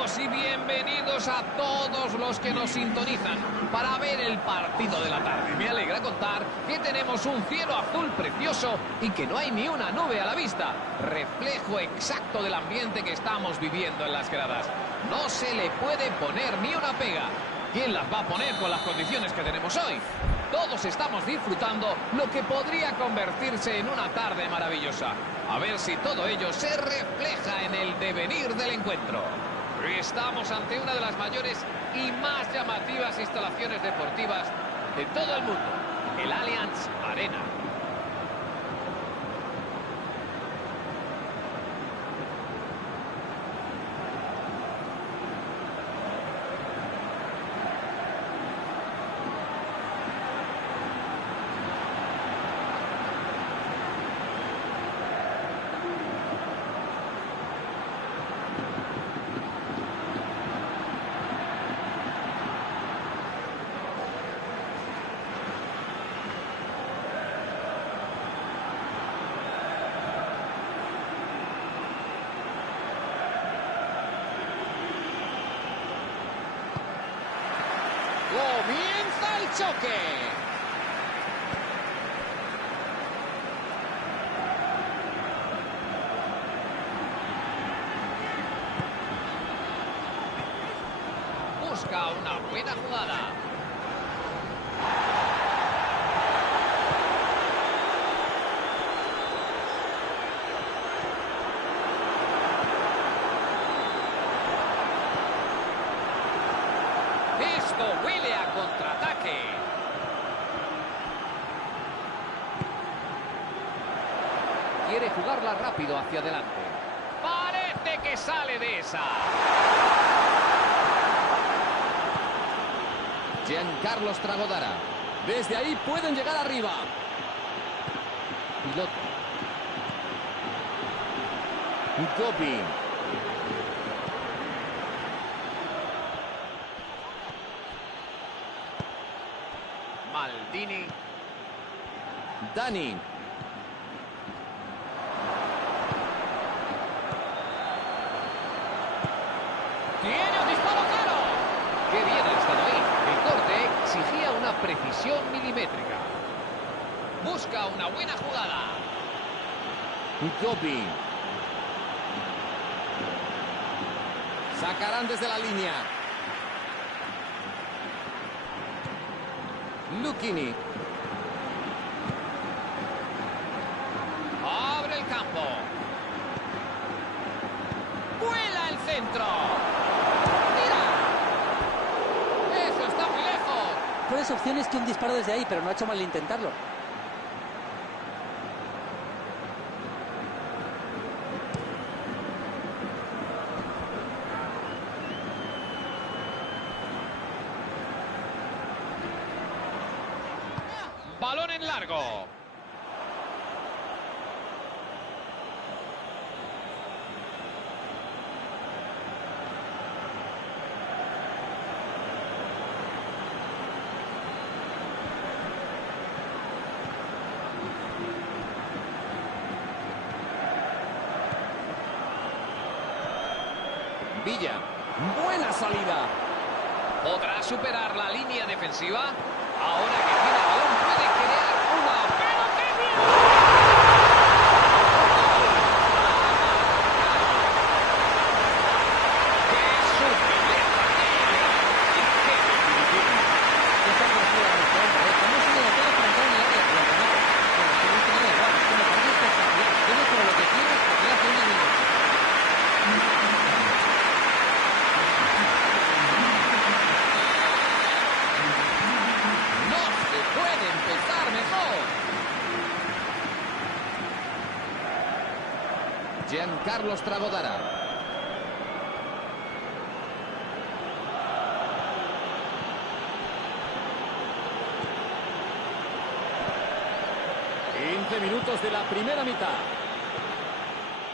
amigos y bienvenidos a todos los que nos sintonizan para ver el partido de la tarde. Me alegra contar que tenemos un cielo azul precioso y que no hay ni una nube a la vista. Reflejo exacto del ambiente que estamos viviendo en las gradas. No se le puede poner ni una pega. ¿Quién las va a poner con las condiciones que tenemos hoy? Todos estamos disfrutando lo que podría convertirse en una tarde maravillosa. A ver si todo ello se refleja en el devenir del encuentro. Estamos ante una de las mayores y más llamativas instalaciones deportivas de todo el mundo, el Allianz Arena. ¡Comienza el choque! Busca una buena jugada. Esto huele a contraataque. Quiere jugarla rápido hacia adelante. Parece que sale de esa. Giancarlo Tragodara. Desde ahí pueden llegar arriba. Piloto. Gobi. Maldini. Dani. ¡Tiene un disparo claro! ¡Qué bien ha estado ahí! El corte exigía una precisión milimétrica. Busca una buena jugada. Gobi. Sacarán desde la línea. Lucchini. Abre el campo. ¡Vuela el centro! ¡Mira! ¡Eso está muy lejos! Mejores opciones que un disparo desde ahí, pero no ha hecho mal intentarlo. Balón en largo. Villa. Buena salida. ¿Podrá superar la línea defensiva? Ahora que tiene el balón puede crear una... ¡Pero qué bien! ¡Qué sutileza! ¡Y qué definitiva! Esta es la jugada de Fernando, ¿eh? ¿Cómo sigue la pelota para entrar en el área? Pero no, pero es que no tiene igual. Es que me parece espectacular. Tiene todo lo que quiere porque hace una línea. Puede empezar mejor. Giancarlo Tragodara. Minutos de la primera mitad.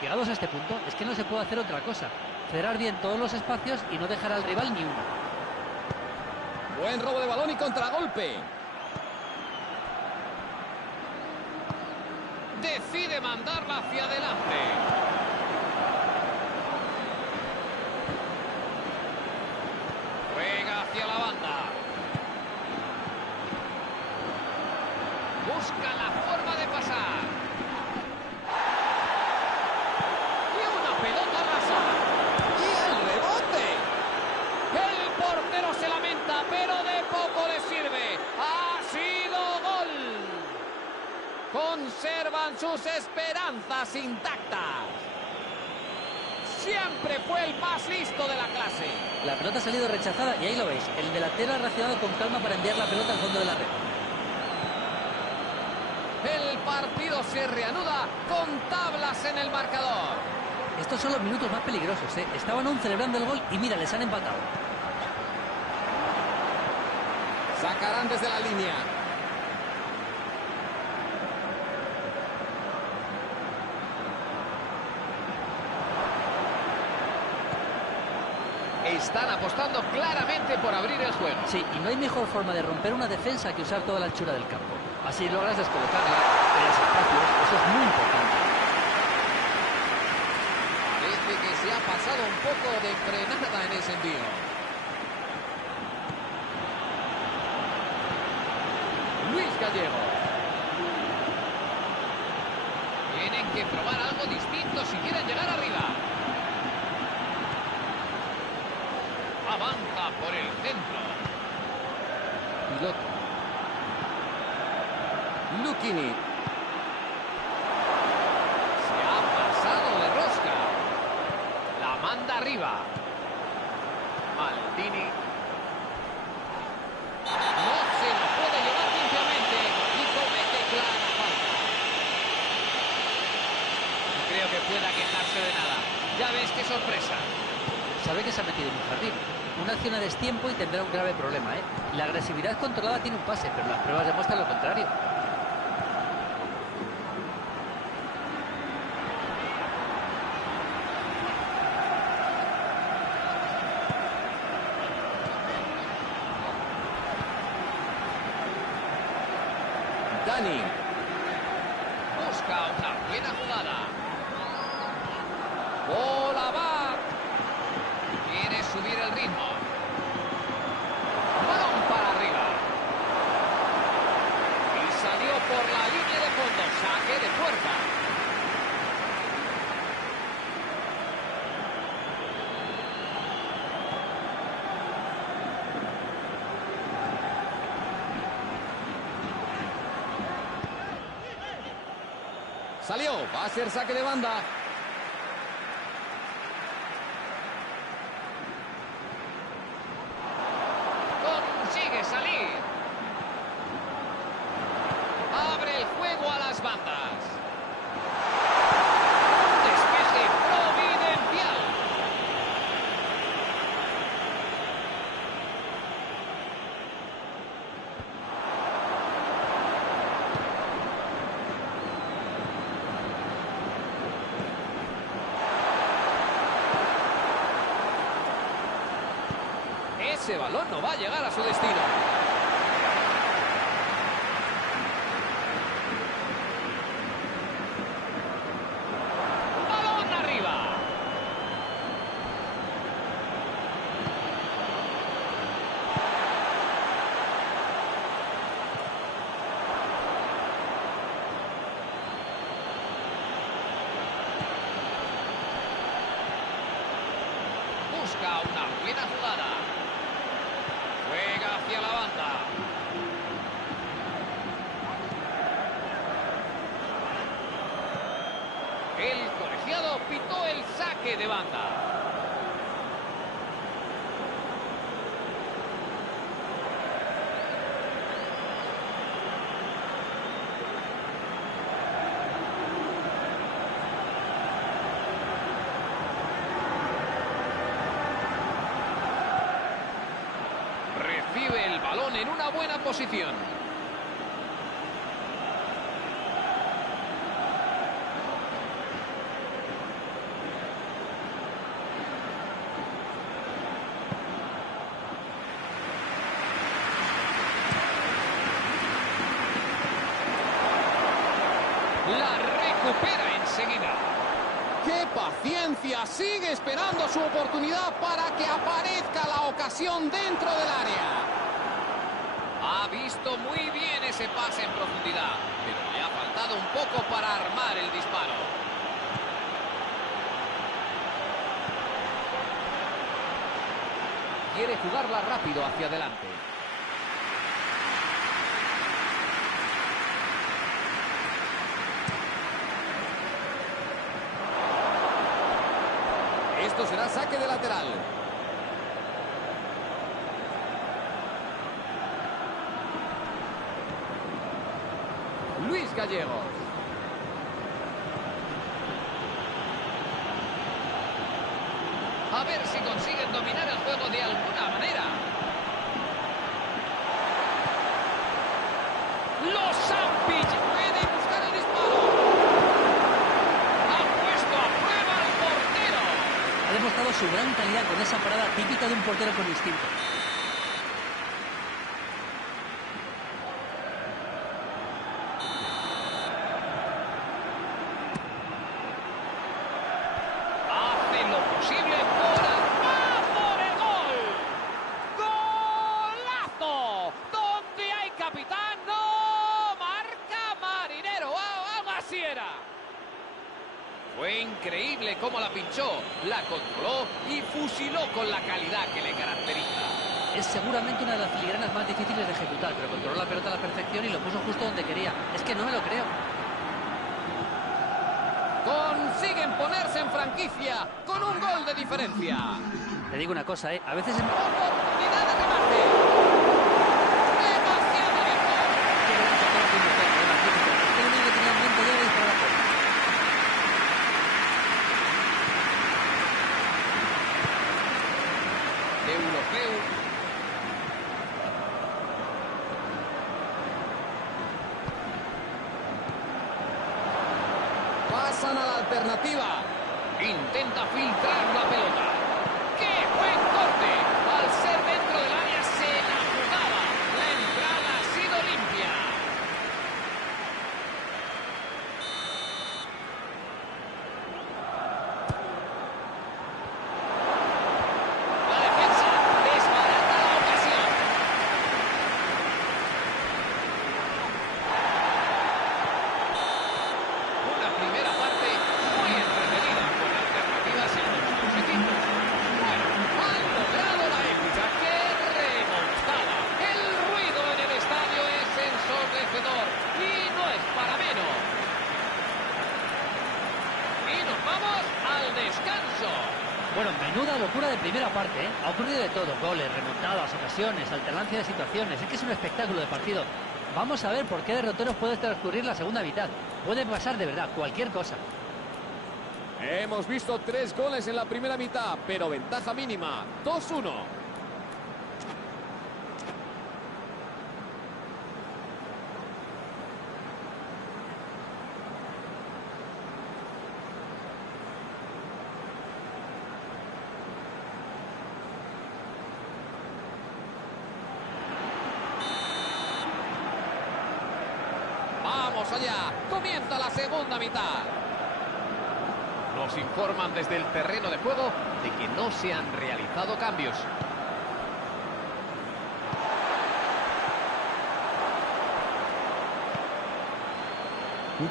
Llegados a este punto, es que no se puede hacer otra cosa. Cerrar bien todos los espacios y no dejar al rival ni uno. Buen robo de balón y contragolpe. Decide mandarla hacia adelante. hacia la banda. Busca la forma de pasar. Y una pelota rasa. ¡Y el rebote! El portero se lamenta, pero de poco le sirve. ¡Ha sido gol! Conservan sus esperanzas intactas. Siempre fue el más listo de la clase. La pelota ha salido rechazada y ahí lo veis. El delantero ha reaccionado con calma para enviar la pelota al fondo de la red. El partido se reanuda con tablas en el marcador. Estos son los minutos más peligrosos, ¿eh? Estaban aún celebrando el gol y mira, les han empatado. Sacarán desde la línea. Están apostando claramente por abrir el juego. Sí, y no hay mejor forma de romper una defensa que usar toda la anchura del campo. Así logras descolocarla en los espacios. Eso es muy importante. Parece que se ha pasado un poco de frenada en ese envío. Luis Gallego. Tienen que probar algo distinto si quieren llegar arriba. Avanza por el centro. Piloto. Lucchini. Se ha pasado de rosca. La manda arriba. Maldini. No se lo puede llevar limpiamente y comete clara falta. No creo que pueda quejarse de nada. Ya ves qué sorpresa. Sabe que se ha metido en un jardín. Una acción a destiempo y tendrá un grave problema, ¿eh? La agresividad controlada tiene un pase, pero las pruebas demuestran lo contrario. Dani. Busca una buena jugada. Bola va. Quiere subir el ritmo. Balón para arriba. Y salió por la línea de fondo. Saque de puerta. Salió. Va a ser saque de banda. Consigue salir. Abre el juego a las bandas. Despeje providencial. Ese balón no va a llegar a su destino. Balón arriba. Busca una buena jugada. Juega hacia la banda. El colegiado pitó el saque de banda. Recibe el balón en una buena posición. La recupera enseguida. ¡Qué paciencia! Sigue esperando su oportunidad para que aparezca la ocasión dentro del área. Ha visto muy bien ese pase en profundidad, pero le ha faltado un poco para armar el disparo. Quiere jugarla rápido hacia adelante. Esto será saque de lateral. Luis Gallegos. A ver si consiguen dominar el juego de alguna manera. Los Sampic puede buscar el disparo. Ha puesto a prueba al portero. Ha demostrado su gran calidad con esa parada típica de un portero con instinto. Fue increíble cómo la pinchó, la controló y fusiló con la calidad que le caracteriza. Es seguramente una de las filigranas más difíciles de ejecutar, pero controló la pelota a la perfección y lo puso justo donde quería. Es que no me lo creo. Consiguen ponerse en franquicia con un gol de diferencia. Te digo una cosa, a veces es... Oportunidad de remate. Demasiado lejos. Qué gran toque de magnífico. Es que lo único que tenía en mente ya era disparar a fuera. Deulofeu. Pasan a la alternativa. Intenta filtrar la pelota. ¡Qué buen corte! Al ser dentro del área se la jugaba. La entrada ha sido limpia. La defensa desbarata la ocasión. Una primera parte muy entretenida, con alternativas en los equipos. Bueno, han logrado la épica. ¡Qué remontada! El ruido en el estadio es ensordecedor y no es para menos. Y nos vamos al descanso. Bueno, menuda locura de primera parte, ¿eh? Ha ocurrido de todo. Goles, remontadas, ocasiones, alternancia de situaciones. Es que es un espectáculo de partido. Vamos a ver por qué derroteros puede transcurrir la segunda mitad. Puede pasar de verdad cualquier cosa. Hemos visto 3 goles en la primera mitad, pero ventaja mínima, 2-1. Vamos allá, comienza la segunda mitad. Nos informan desde el terreno de juego de que no se han realizado cambios.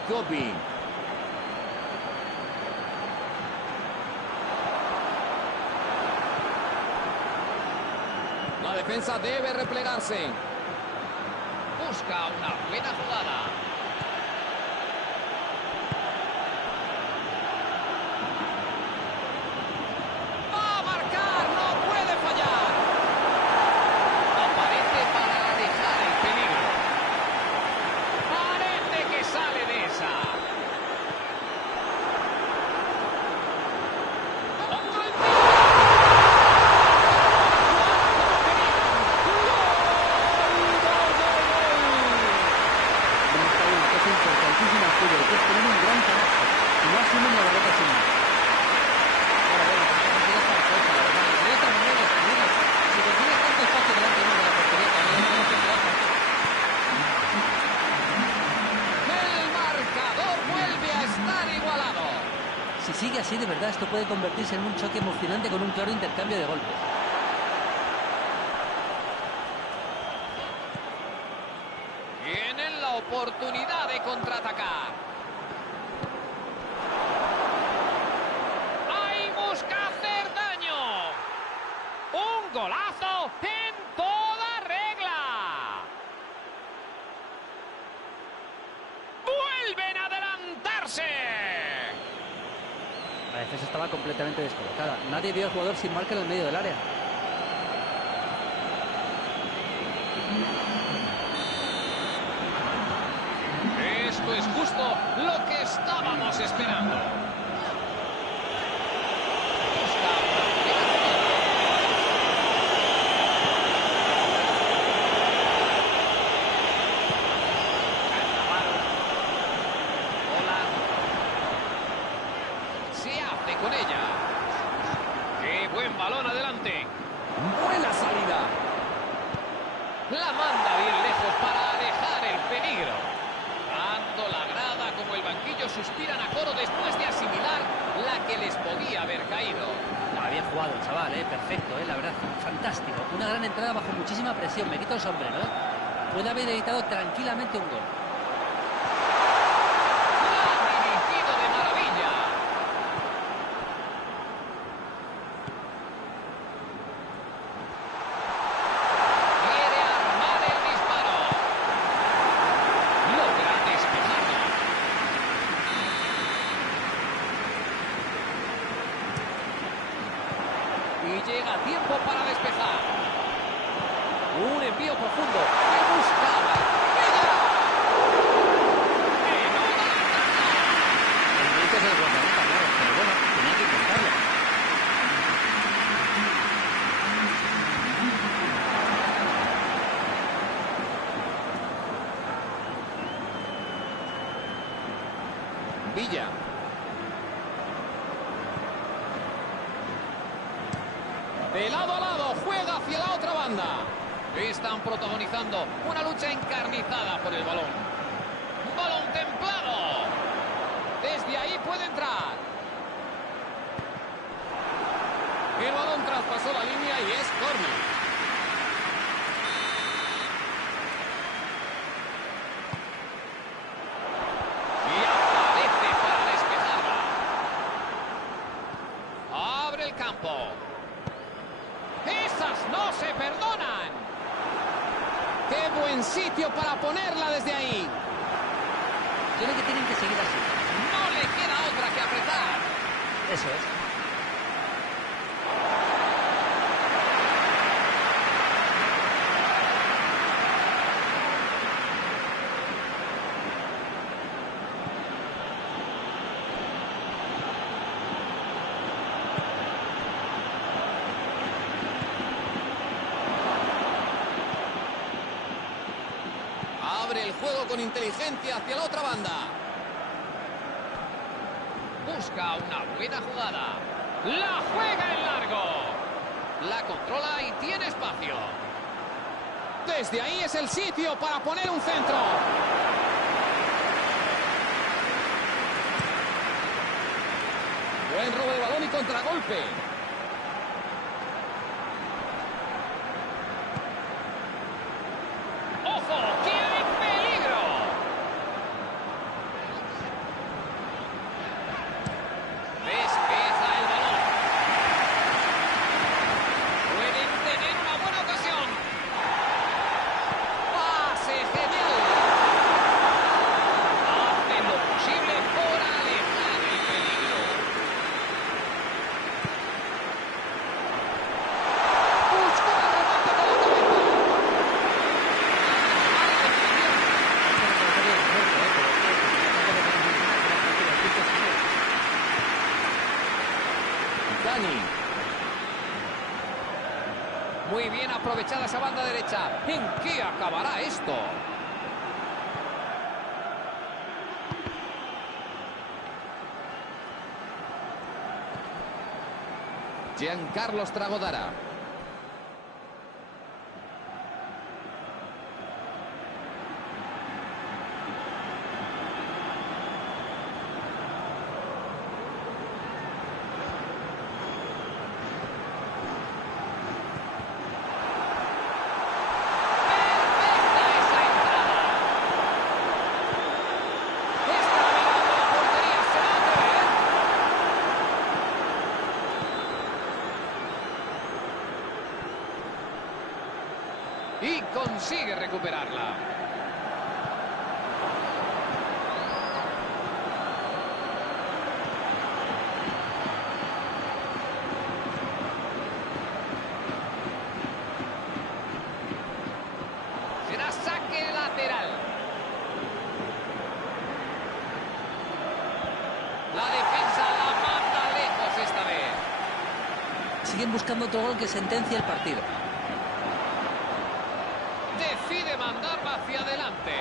Gobi. La defensa debe replegarse. Busca una buena jugada. sigue así, de verdad, esto puede convertirse en un choque emocionante con un claro intercambio de golpes. Tienen la oportunidad de contraatacar. ¡Ahí busca hacer daño! ¡Un golazo en toda regla! ¡Vuelven a adelantarse! La defensa estaba completamente descolocada. Nadie vio al jugador sin marca en el medio del área. Esto es justo lo que estábamos esperando. Se hace con ella. ¡Qué buen balón adelante! ¡Buena salida! La manda bien lejos para alejar el peligro. Tanto la grada como el banquillo suspiran a coro después de asimilar la que les podía haber caído. Bien jugado el chaval, perfecto, la verdad, fantástico. Una gran entrada bajo muchísima presión. Me quito el sombrero, Puede haber evitado tranquilamente un gol. ¡La ha dirigido de maravilla! Quiere armar el disparo. Logra despejarlo. Y llega a tiempo para despejar. Un envío profundo que buscaba. ¡Ella! ¡Menuda ataque! El mérito es el guardameta, claro, pero bueno, tenía que intentarlo. Villa. De lado a lado, juega hacia la otra banda. Están protagonizando una lucha encarnizada por el balón. ¡Balón templado! Desde ahí puede entrar. El balón traspasó la línea y es córner. Y aparece para despejarla. Abre el campo. ¡Esas no se perdonan! ¡Qué buen sitio para ponerla desde ahí! Yo creo que tienen que seguir así. No le queda otra que apretar. Eso es. Abre el juego con inteligencia hacia la otra banda. Busca una buena jugada. La juega en largo. La controla y tiene espacio. Desde ahí es el sitio para poner un centro. Buen robo de balón y contragolpe. ¡Ojo! ¡Que hay peligro! Despeja el balón. Pueden tener una buena ocasión. ¡Pase genial! Hacen lo posible por alejar el peligro. Busca el remate con la cabeza. Dani. Muy bien aprovechada esa banda derecha. ¿En qué acabará esto? Giancarlo Tragodara. consigue recuperarla. Será saque lateral. La defensa la manda lejos esta vez. Siguen buscando otro gol que sentencia el partido. Decide mandarla hacia adelante.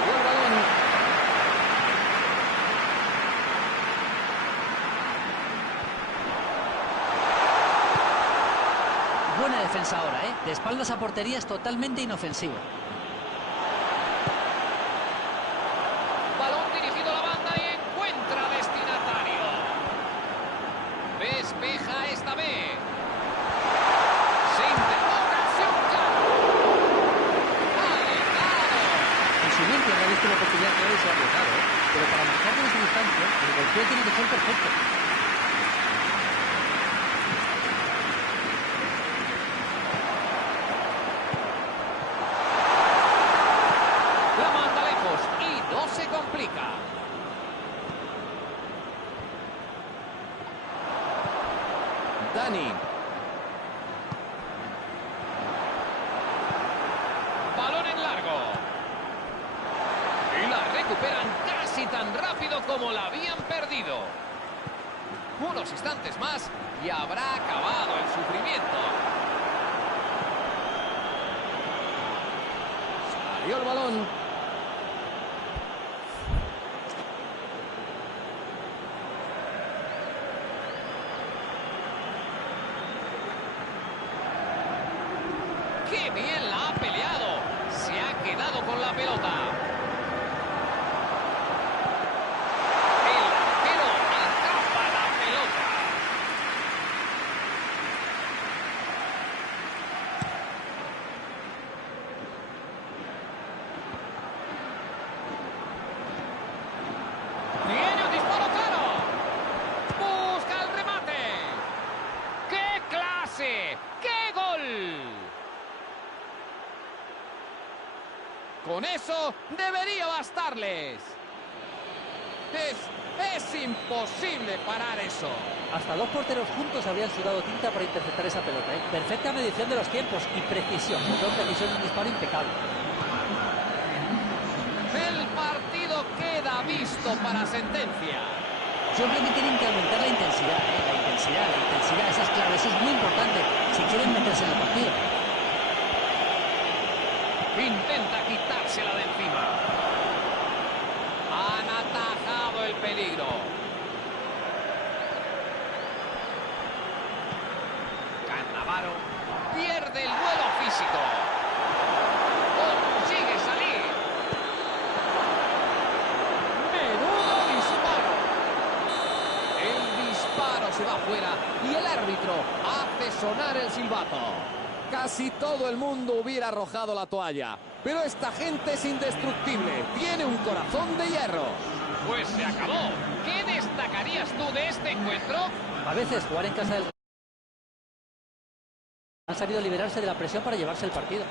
Y el balón. Buena defensa ahora, ¿eh? De espaldas a portería es totalmente inofensivo. Balón dirigido a la banda y encuentra destinatario. Despeja esta vez. Se intentó ocasión clara. ¡Alejado! En su mente ha visto la oportunidad que ahora se ha arriesgado, ¿eh? Pero para marcar de esa distancia, el golpeo tiene que ser perfecto. La manda lejos y no se complica. Dani. Balón en largo. Y la recuperan casi tan rápido como la habían perdido. Unos instantes más y habrá acabado el sufrimiento. Salió el balón. ¡Qué bien la ha peleado! Se ha quedado con la pelota. El arquero atrapa la pelota. Tiene un disparo claro. Busca el remate. ¡Qué clase! ¡Qué gol! Con eso debería bastarles. Es imposible parar eso. Hasta dos porteros juntos habrían sudado tinta para interceptar esa pelota, ¿eh? Perfecta medición de los tiempos y precisión. Precisión de un disparo impecable. El partido queda visto para sentencia. Yo creo que tienen que aumentar la intensidad, ¿eh? La intensidad, esa es clave, eso es muy importante si quieren meterse en el partido. Intenta quitársela de encima. Han atajado el peligro. Cannavaro pierde el duelo físico. Consigue salir. ¡Menudo disparo! El disparo se va fuera y el árbitro hace sonar el silbato. Casi todo el mundo hubiera arrojado la toalla. Pero esta gente es indestructible. Tiene un corazón de hierro. Pues se acabó. ¿Qué destacarías tú de este encuentro? A veces jugar en casa del... Han sabido liberarse de la presión para llevarse el partido.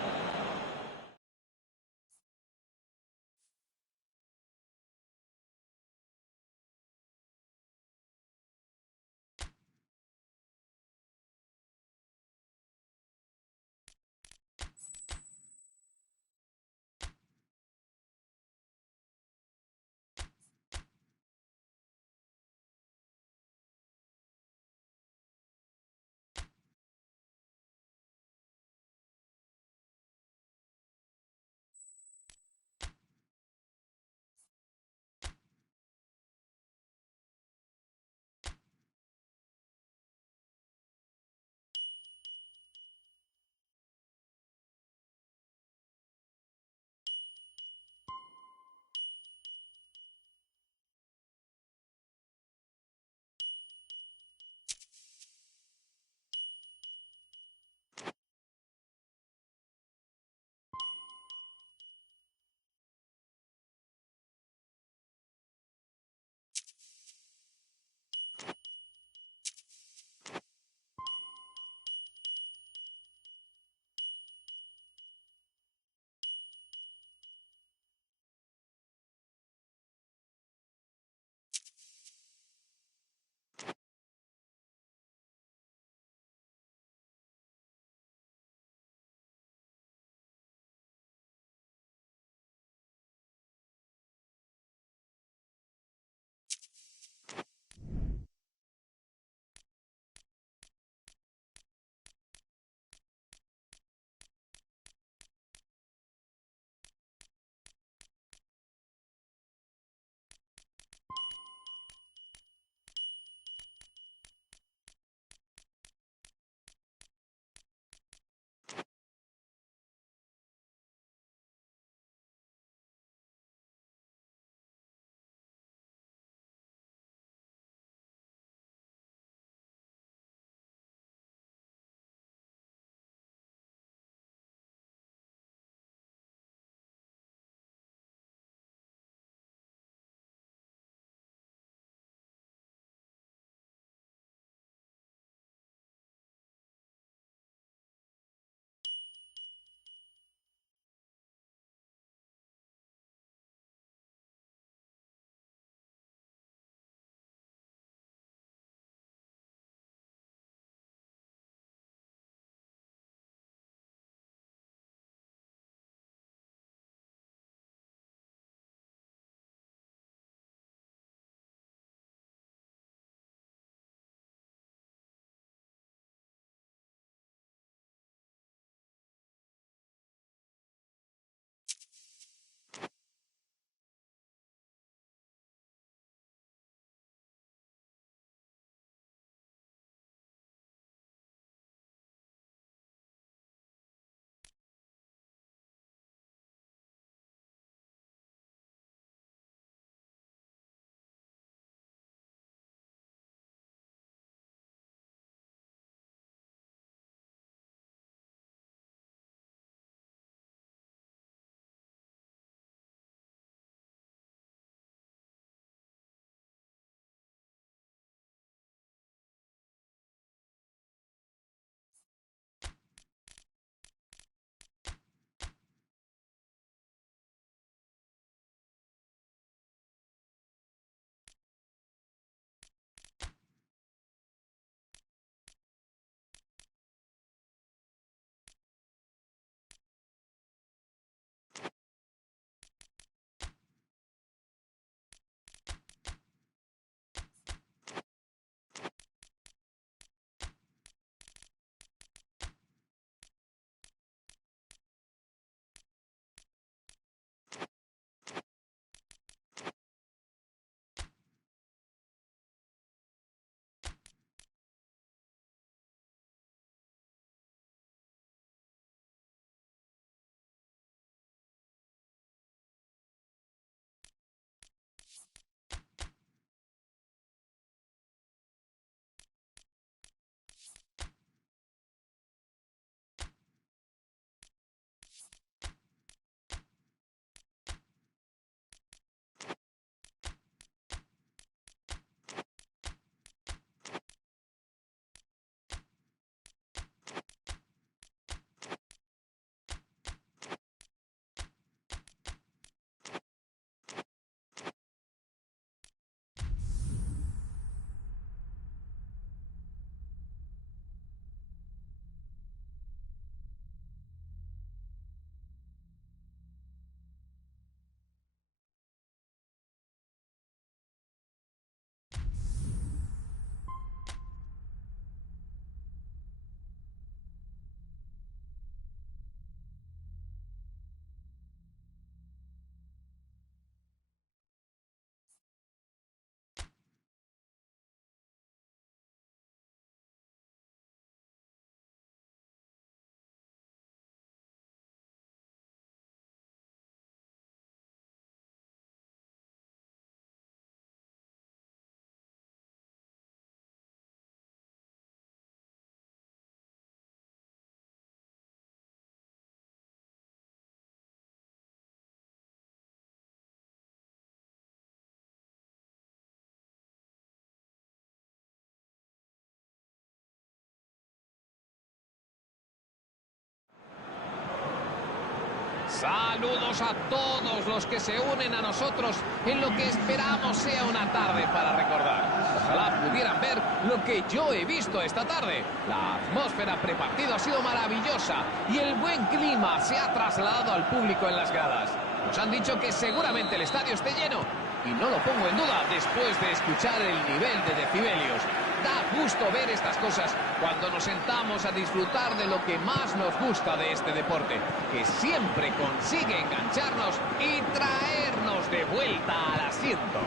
Saludos a todos los que se unen a nosotros en lo que esperamos sea una tarde para recordar. Ojalá pudieran ver lo que yo he visto esta tarde. La atmósfera prepartido ha sido maravillosa y el buen clima se ha trasladado al público en las gradas. Nos han dicho que seguramente el estadio esté lleno y no lo pongo en duda después de escuchar el nivel de decibelios. Da gusto ver estas cosas cuando nos sentamos a disfrutar de lo que más nos gusta de este deporte, que siempre consigue engancharnos y traernos de vuelta al asiento.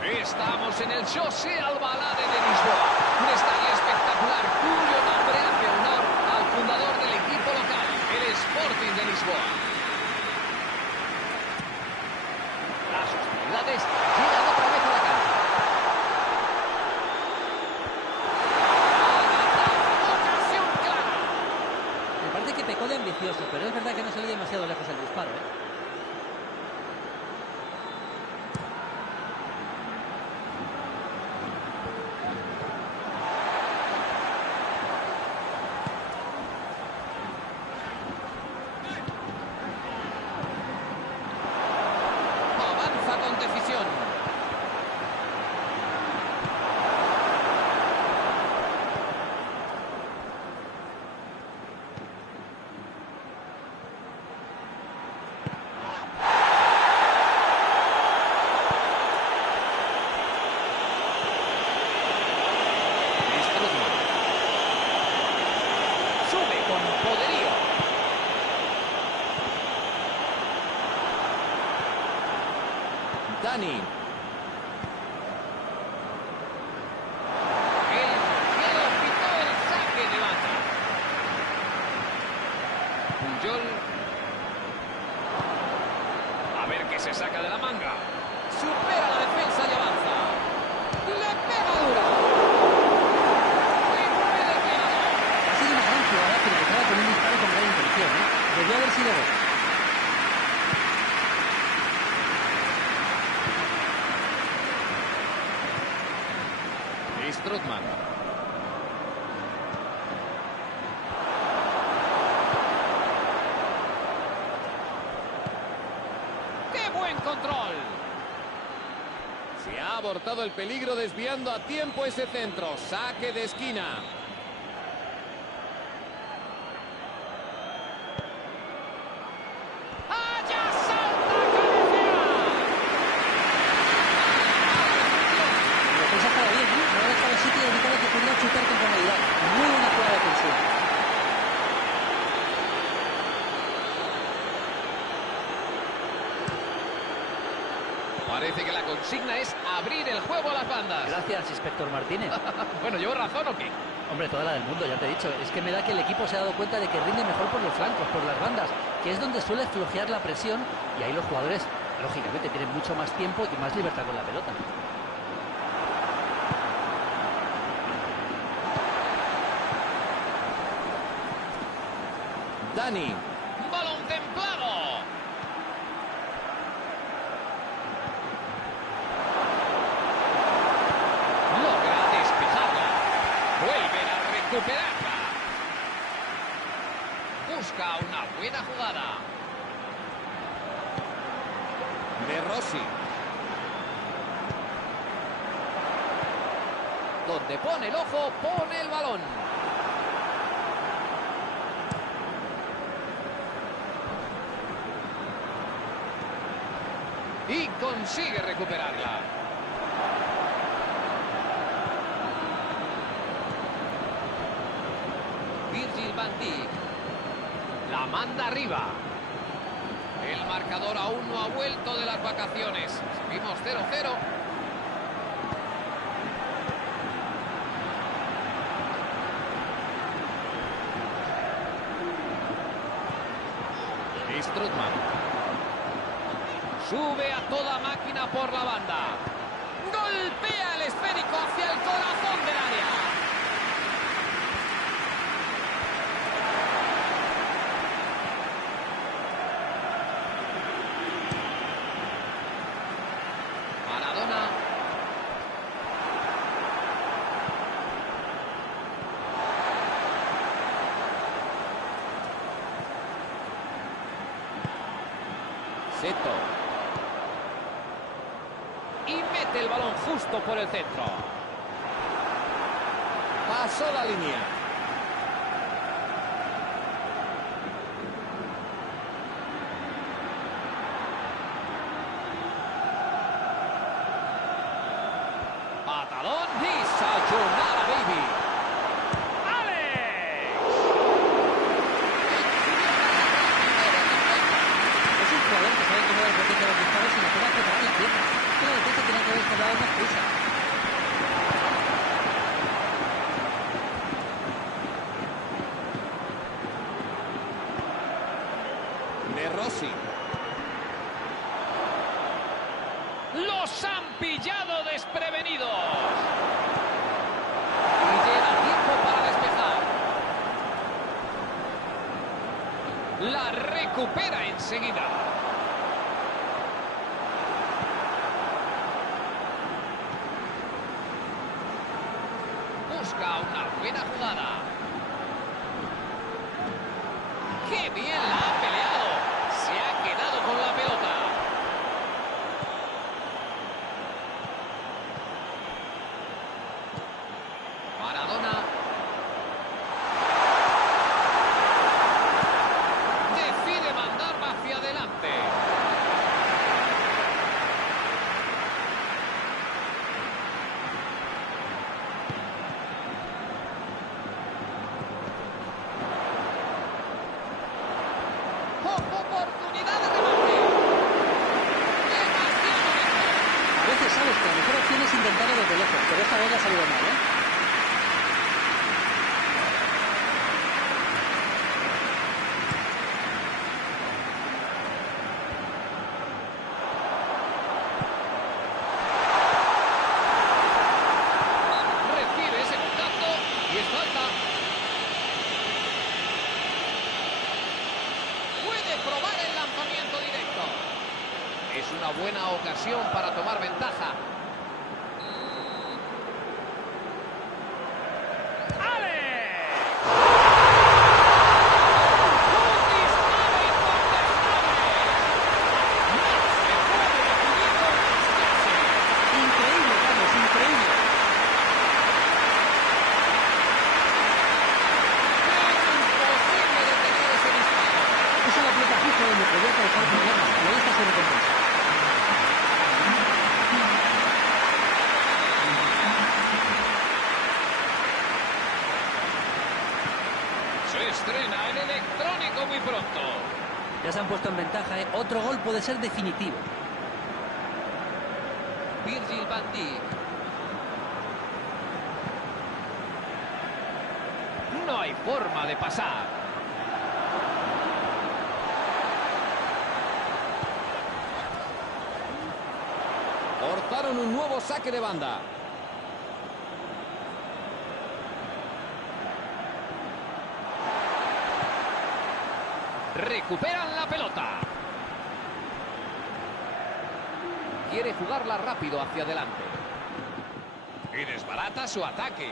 Estamos en el José Albalade de Lisboa, un estadio espectacular cuyo nombre hace honor al fundador del equipo local, el Sporting de Lisboa. Las hostilidades llegan otra vez a la cancha. Que pecó de ambicioso, pero es verdad que no salió demasiado lejos el disparo, ¿eh? Avanza con decisión. Dani. El cielo pitó el saque de banda. Puyol. A ver qué se saca de la manga. Supera la defensa y avanza. Le pega duro. Ha sido una gran jugada finalizada con un disparo con gran intención, ¿eh? Debió haber sido gol. Strootman. ¡Qué buen control! Se ha abortado el peligro desviando a tiempo ese centro. Saque de esquina. Chutar con comodidad. Muy buena jugada defensiva. Parece que la consigna es abrir el juego a las bandas. Gracias, Inspector Martínez. Bueno, ¿llevo razón o qué? Hombre, toda la del mundo, ya te he dicho. Es que me da que el equipo se ha dado cuenta de que rinde mejor por los flancos, por las bandas, que es donde suele flojear la presión y ahí los jugadores, lógicamente, tienen mucho más tiempo y más libertad con la pelota. Dani. Balón templado. Logra despejarla. Vuelven a recuperarla. Busca una buena jugada. De Rossi. Donde pone el ojo, pone el balón. Y consigue recuperarla. Virgil van Dijk. La manda arriba. El marcador aún no ha vuelto de las vacaciones. Seguimos 0-0. Strootman. Sube a toda máquina por la banda. Golpea el esférico hacia el corazón del área. Maradona. Seto. Y mete el balón justo por el centro. Pasó la línea. Patadón y sayonara, baby. Es un jugador que sabe cómo defender los disparos sin apenas preparar la pierna. Que la defensa tiene que haber esperado más prisa. De Rossi. Los han pillado desprevenidos. Y llega tiempo para despejar. La recupera enseguida. Busca una buena jugada. ¡Qué bien la ha peleado! Se ha quedado con la pelota. Maradona. Decide mandarla hacia adelante. Oportunidad de remate. Demasiado lejos. A veces sabes que la mejor opción es intentarlo desde lejos, pero esta vez le ha salido mal, ¿eh? Recibe ese contacto y es falta. Puede probar el lanzamiento directo. Es una buena ocasión para tomar ventaja. ¡Ale! ¡Un disparo incontestable! No se puede definir con más clase. Increíble, Carlos, increíble. Es imposible detener ese disparo. Puso la pelota justo donde podía causar problemas y ahí está su recompensa. Se estrena el electrónico muy pronto. Ya se han puesto en ventaja, ¿eh? Otro gol puede ser definitivo. Virgil van Dijk. No hay forma de pasar. Forzaron un nuevo saque de banda. Recuperan la pelota. Quiere jugarla rápido hacia adelante. Y desbarata su ataque.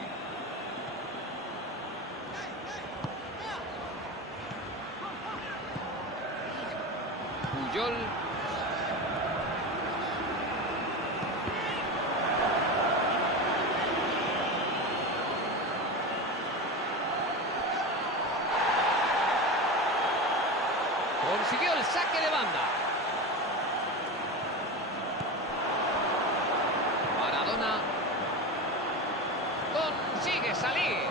Puyol. Consiguió el saque de banda. Maradona. Consigue salir.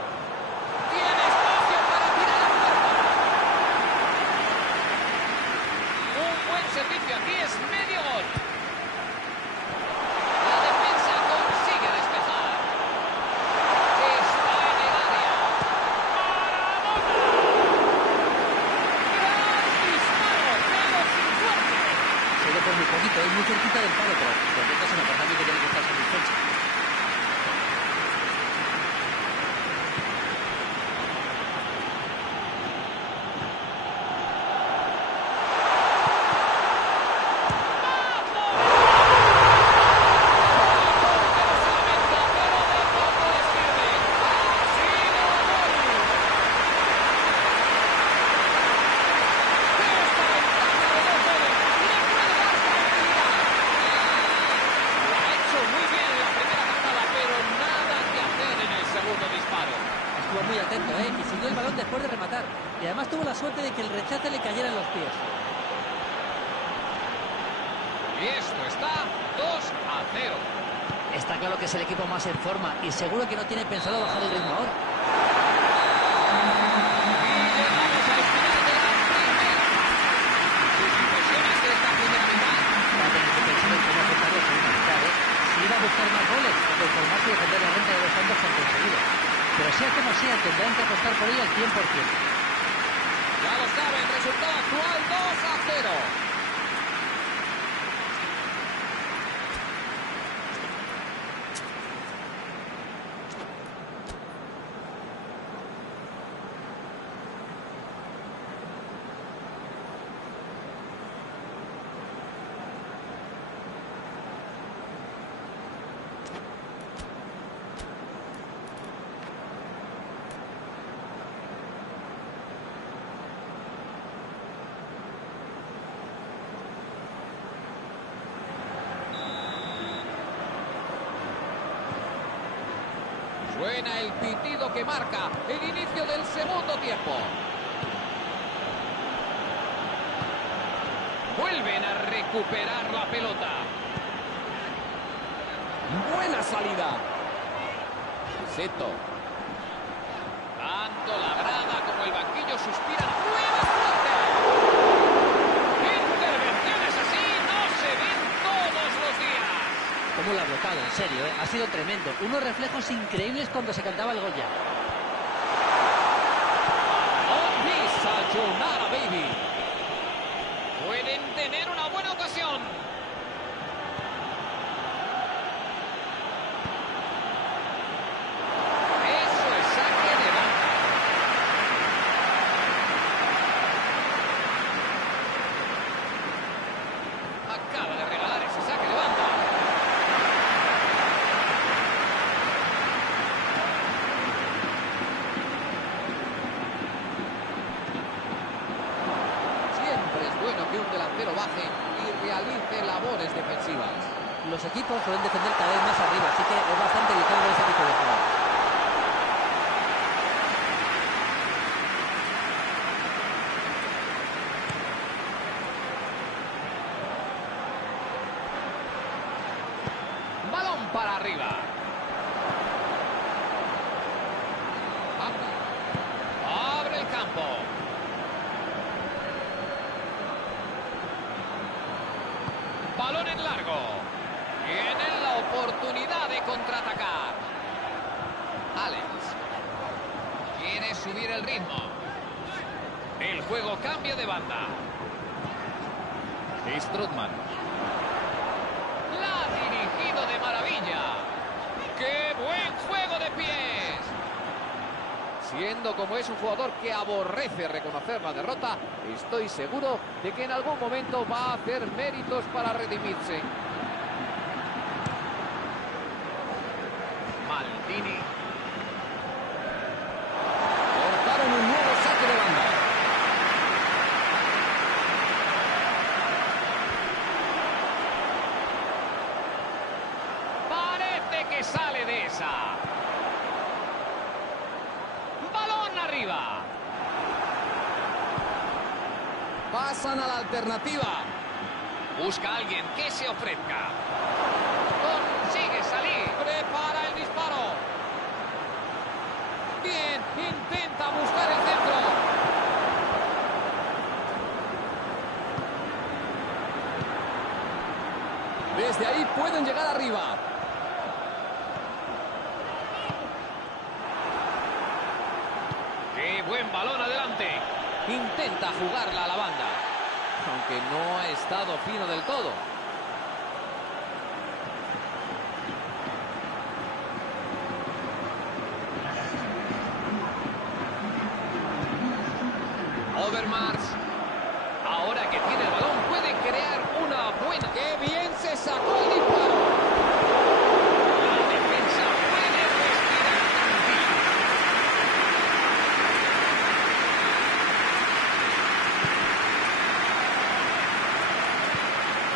Tiene espacio para tirar a puerta. Un buen servicio aquí es medio gol. La defensa consigue despejar. Está en el área. Maradona. Gran disparo, pero sin suerte. Se ha ido por muy poquito, es muy cerquita del palo, pero en cualquier caso, una persona que tiene que estar satisfecha. pendiente de que el rechace le cayera en los pies. Y esto está 2-0. Está claro que es el equipo más en forma y seguro que no tiene pensado bajar el ritmo ahora. Si iba a buscar más goles, conformarse y defender la renta de los tantos que han conseguido. Pero sea como sea, tendrán que apostar por ella al 100%. Ya lo saben, resultado actual 2-0. Suena el pitido que marca el inicio del segundo tiempo. Vuelven a recuperar la pelota. Buena salida. Seto. Tanto la grada como el banquillo suspiran. ¡Nueva suerte! Intervenciones así no se ven todos los días. Cómo lo ha bloqueado, en serio, ¿eh? Ha sido tremendo. Unos reflejos increíbles cuando se cantaba el gol ya. Sayonara, baby. Pueden tener una buena ocasión. Eso es saque de banda. Acaba de regalar ese saque de banda. Siempre es bueno que un delantero baje y realice labores defensivas. Los equipos suelen defender cada vez más arriba, así que es bastante habitual ver ese tipo de jugadas. Balón para arriba. Abre el campo. Balón en largo. Tienen la oportunidad de contraatacar. Alex. Quiere subir el ritmo. El juego cambia de banda. Strootman. La ha dirigido de maravilla. ¡Qué buen juego de pies! Siendo como es un jugador que aborrece reconocer la derrota, estoy seguro de que en algún momento va a hacer méritos para redimirse. Maldini. Cortaron un nuevo saque de banda. Parece que sale de esa. Balón arriba. Pasan a la alternativa. Busca a alguien que se ofrezca. Consigue salir. Prepara el disparo. Bien, intenta buscar el centro. Desde ahí pueden llegar arriba. ¡Qué buen balón adelante! Intenta jugarla a la banda, aunque no ha estado fino del todo. Overmars. Ahora que tiene el balón puede crear una buena... ¡Qué bien se sacó el disparo! La defensa puede respirar tranquila.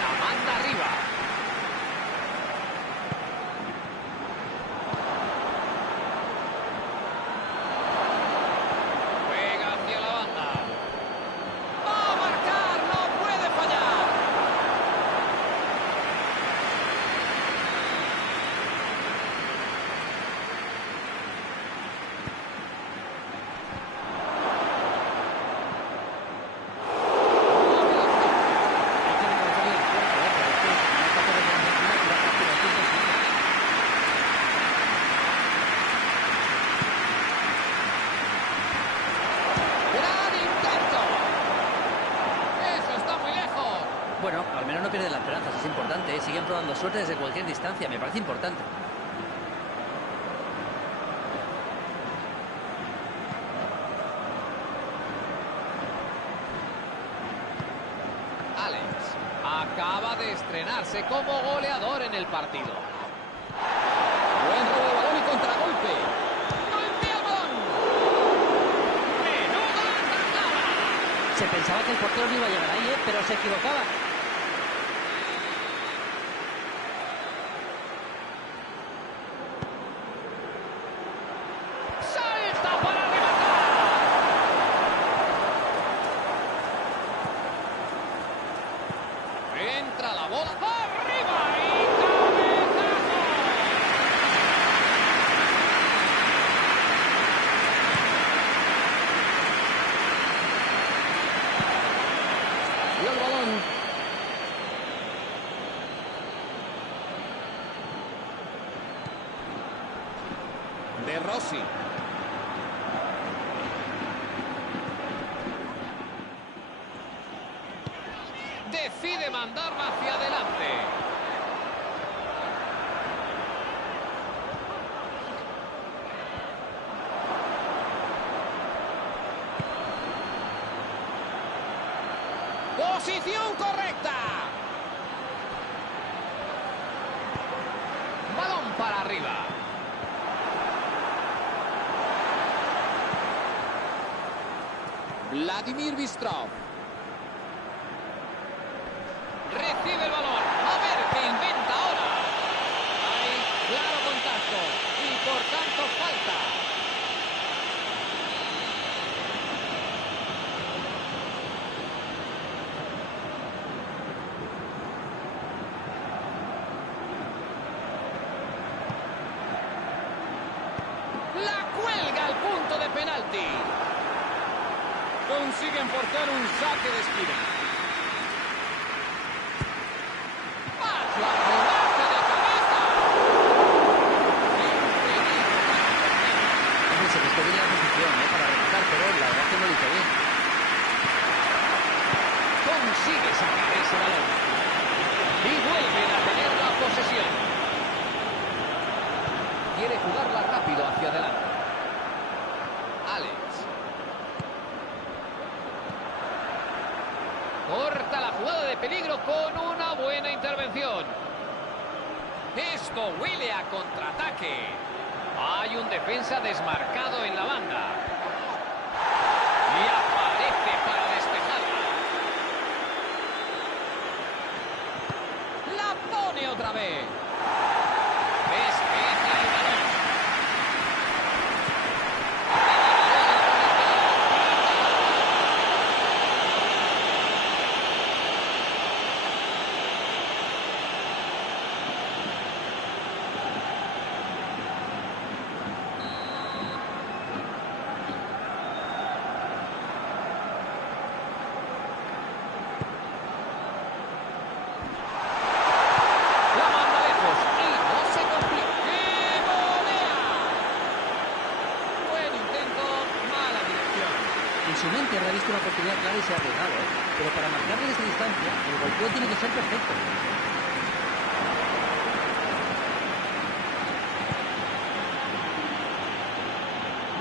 La manda Bueno, al menos no pierden la esperanza, eso es importante, ¿eh? Siguen probando suerte desde cualquier distancia, me parece importante. Alex acaba de estrenarse como goleador en el partido. Buen robo de balón y contragolpe. ¡Golpea el balón! ¡Menuda atajada! Se pensaba que el portero no iba a llegar ahí, pero se equivocaba. ¡Salta para rematar! Entra la bola. ¡Arriba! ¡Y cabezazo! Y el balón. De Rossi. Decide mandarla hacia adelante. Posición correcta. Balón para arriba. Vladimir Bistrov. Recibe el balón. A ver qué inventa ahora. Hay claro contacto. Y por tanto falta. La cuelga al punto de penalti. Consiguen forzar un saque de esquina. ¡Vaya remate de cabeza! Hombre, se les bien la posición, para rematar, pero la verdad que no lo hizo bien. Consigue sacar ese balón. Y vuelven a tener la posesión. Quiere jugarla rápido hacia adelante. Alex. Corta la jugada de peligro con una buena intervención. Esto huele a contraataque. Hay un defensa desmarcado en la banda. Y aparece para despejarla. La pone otra vez. Despeja el balón. La manda lejos y no se complica. ¡Y volea! Buen intento, mala dirección. En su mente habrá visto una oportunidad clara y se ha arriesgado, pero para marcar desde esta distancia, el golpeo tiene que ser perfecto.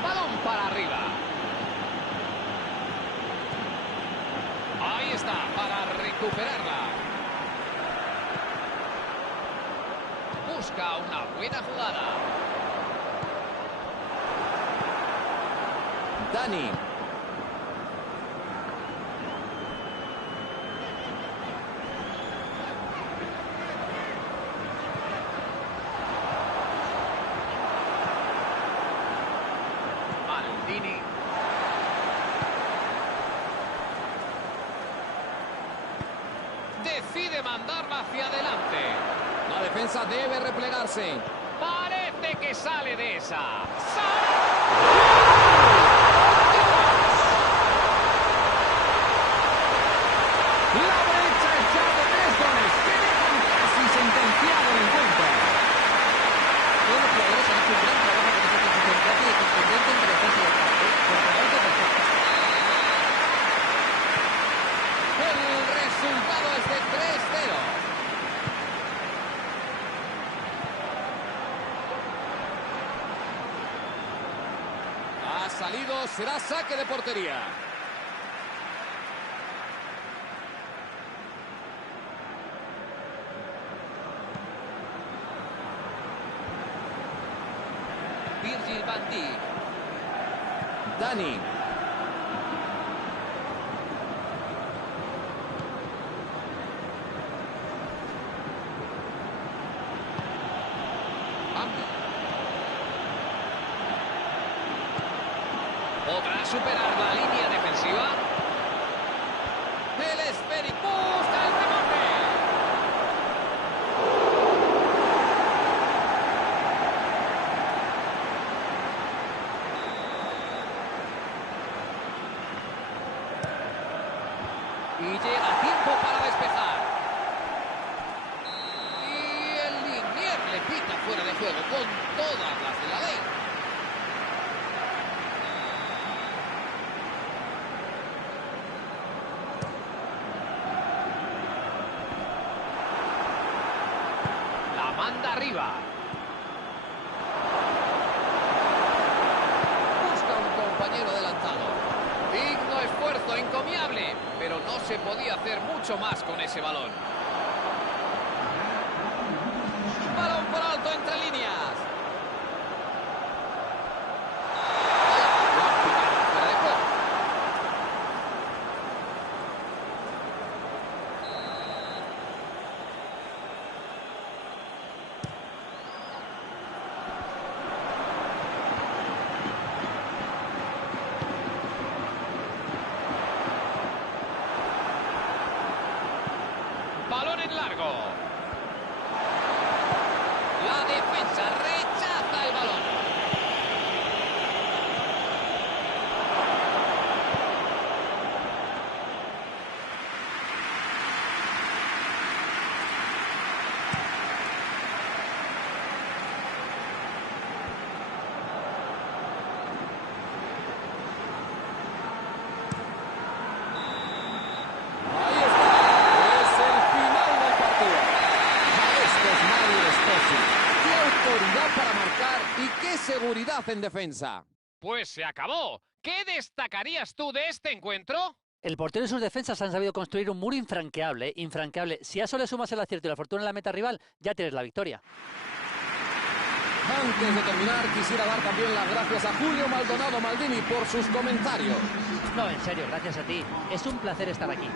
Balón para arriba. Ahí está, para recuperarla. Busca una buena jugada. Dani. Maldini. Decide mandarla hacia adelante. La defensa debe replegarse. Parece que sale de esa. La brecha es ya de 3 goles que dejan casi sentenciado el encuentro. Todos los jugadores han hecho un gran trabajo con esta transición rápida y contundente entre defensa y ataque. Contragolpe perfecto. El resultado es después de 3-0. Ha salido, será saque de portería. Virgil van Dijk. Dani. ¿Podrá superar la línea defensiva? El esférico busca el remate. Y llega a tiempo para despejar. Y el linier le pita fuera de juego con todas las de la ley. La manda arriba. Busca un compañero adelantado. Digno esfuerzo, encomiable, pero no se podía hacer mucho más con ese balón. Balón por alto entre líneas. Lo han pitado fuera de juego. Balón en largo. La defensa rechaza el balón. Ahí está. Es el final del partido. Esto es Mario Stosi. Qué autoridad para marcar y qué seguridad en defensa. Pues se acabó. ¿Qué destacarías tú de este encuentro? El portero y sus defensas han sabido construir un muro infranqueable, infranqueable. Si a eso le sumas el acierto y la fortuna en la meta rival, ya tienes la victoria. Antes de terminar, quisiera dar también las gracias a Julio Maldonado Maldini por sus comentarios. No, en serio, gracias a ti. Es un placer estar aquí.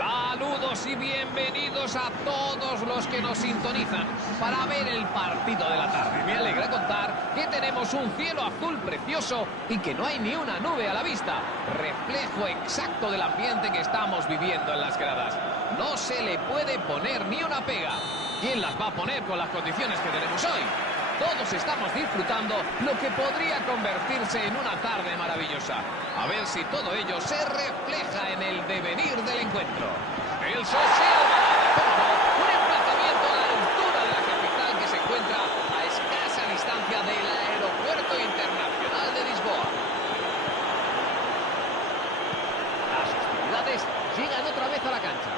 Saludos y bienvenidos a todos los que nos sintonizan para ver el partido de la tarde. Me alegra contar que tenemos un cielo azul precioso y que no hay ni una nube a la vista. Reflejo exacto del ambiente que estamos viviendo en las gradas. No se le puede poner ni una pega. ¿Quién las va a poner con las condiciones que tenemos hoy? Todos estamos disfrutando lo que podría convertirse en una tarde maravillosa. A ver si todo ello se refleja en el devenir del encuentro. El social un emplazamiento a la altura de la capital que se encuentra a escasa distancia del Aeropuerto Internacional de Lisboa. Las hostilidades llegan otra vez a la cancha.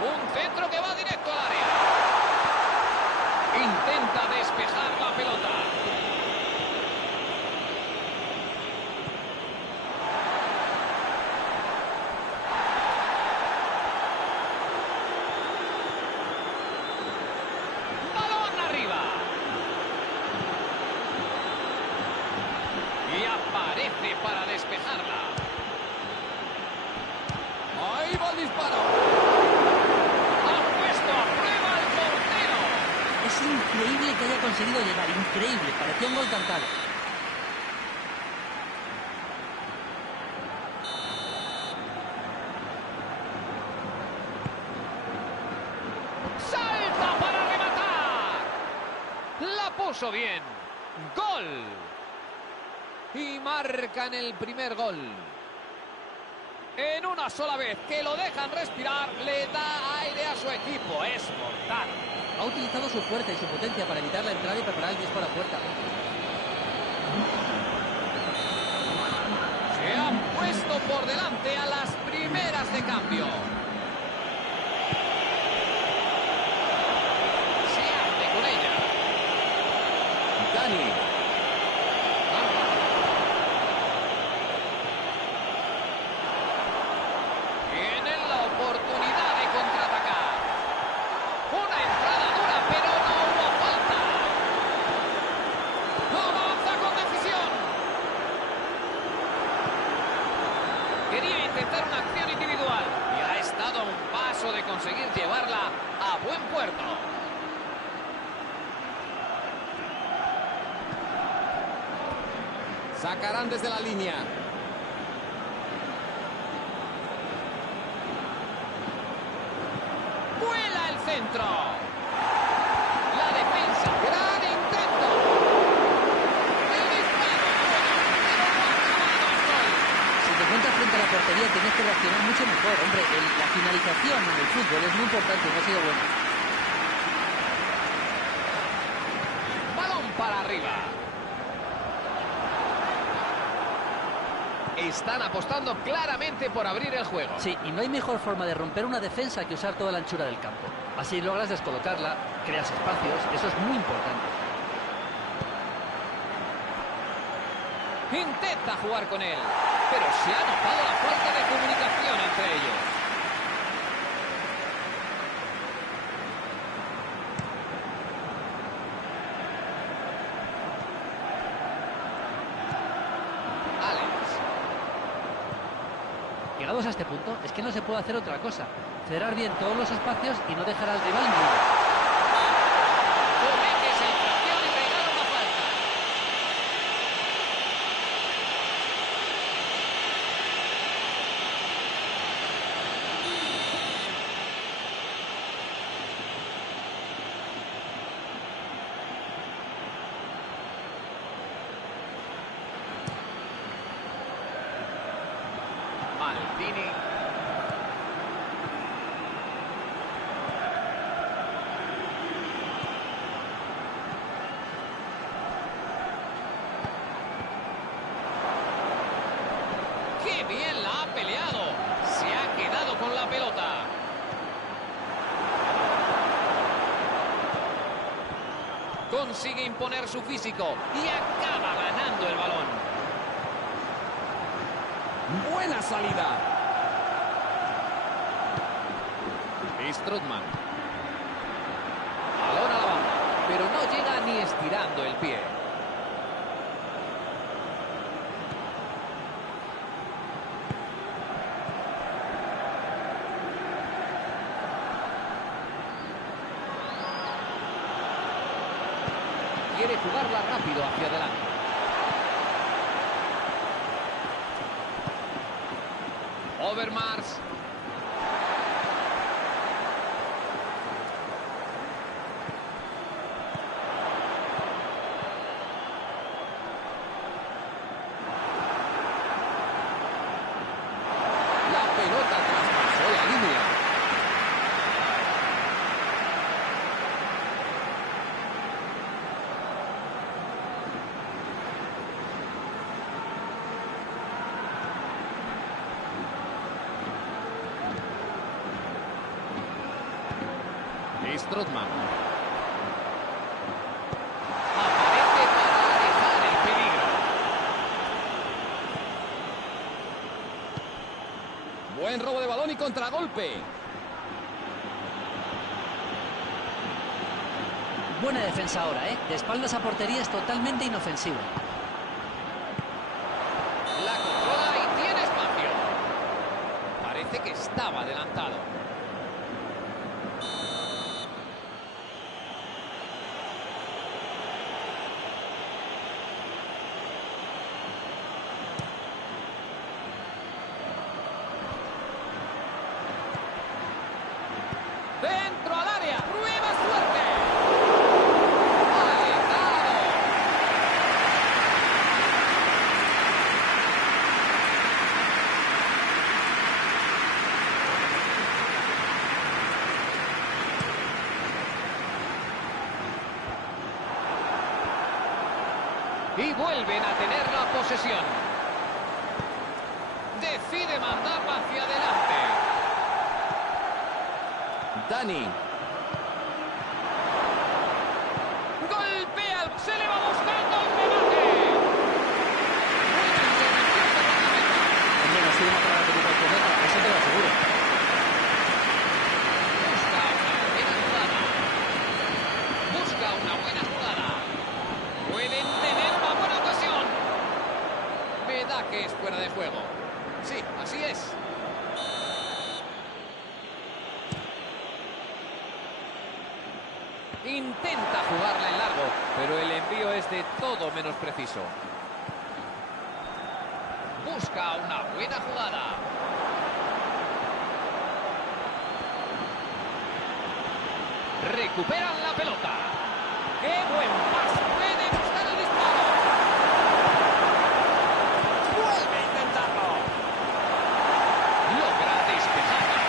Un centro que va directo al área. Intenta despejar la pelota. Balón arriba. Y aparece para despejarla. Ahí va el disparo. Es increíble que haya conseguido llegar, increíble, parecía un gol cantado. ¡Salta para rematar! La puso bien. ¡Gol! Y marcan el primer gol. En una sola vez que lo dejan respirar, le da aire a su equipo. Es mortal. Ha utilizado su fuerza y su potencia para evitar la entrada y preparar el disparo a puerta. Se ha puesto por delante a las primeras de cambio. Se hace con ella. Dani. Tienen la oportunidad de contraatacar. Una entrada dura, pero no hubo falta. Avanza con decisión. Quería intentar una acción individual y ha estado a un paso de conseguir llevarla a buen puerto. Sacarán desde la línea. ¡Vuela el centro! La defensa. ¡Gran intento! ¡El disparo! Si te encuentras frente a la portería tienes que reaccionar mucho mejor. Hombre, la finalización en el fútbol es muy importante, no ha sido buena. Balón para arriba. Están apostando claramente por abrir el juego. Sí, y no hay mejor forma de romper una defensa que usar toda la anchura del campo. Así logras descolocarla, creas espacios, eso es muy importante. Intenta jugar con él, pero se ha notado la falta de comunicación entre ellos. Llegados a este punto, es que no se puede hacer otra cosa. Cerrar bien todos los espacios y no dejar al rival ni uno. Comete esa infracción y regala una falta. Maldini. ¡Qué bien la ha peleado! Se ha quedado con la pelota. Consigue imponer su físico y acaba ganando el balón. Buena salida. Strootman. Balón a la banda, pero no llega ni estirando el pie. quiere jugarla rápido hacia adelante. Overmars. La pelota traspasó la línea. Strootman. Aparece para alejar el peligro. Buen robo de balón y contragolpe. Buena defensa ahora, ¿eh? De espaldas a portería es totalmente inofensivo. La controla y tiene espacio. Parece que estaba adelantado. Dentro al área. Prueba suerte. Alejado. Y vuelven a tener la posesión. Decide mandarla hacia adelante. Dani. Golpea, se le va buscando el remate. Buena intervención de guardameta. Hombre, no ha sido una parada que nunca cometa, eso te lo aseguro. Busca una buena jugada. Busca una buena jugada. Pueden tener una buena ocasión. Me da que es fuera de juego. Sí, así es. Intenta jugarla en largo, pero el envío es de todo menos preciso. Busca una buena jugada. Recuperan la pelota. ¡Qué buen pase! Puede buscar el disparo. Vuelve a intentarlo. Logra despejarla.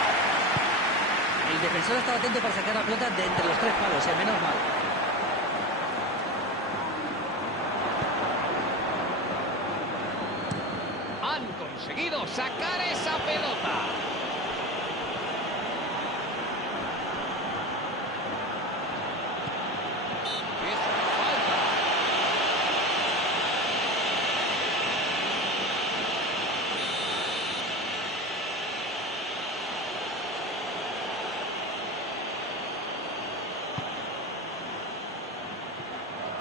El defensor estaba atento para sacar la pelota de entre los tres palos, menos mal. Han conseguido sacar esa pelota. Es una falta.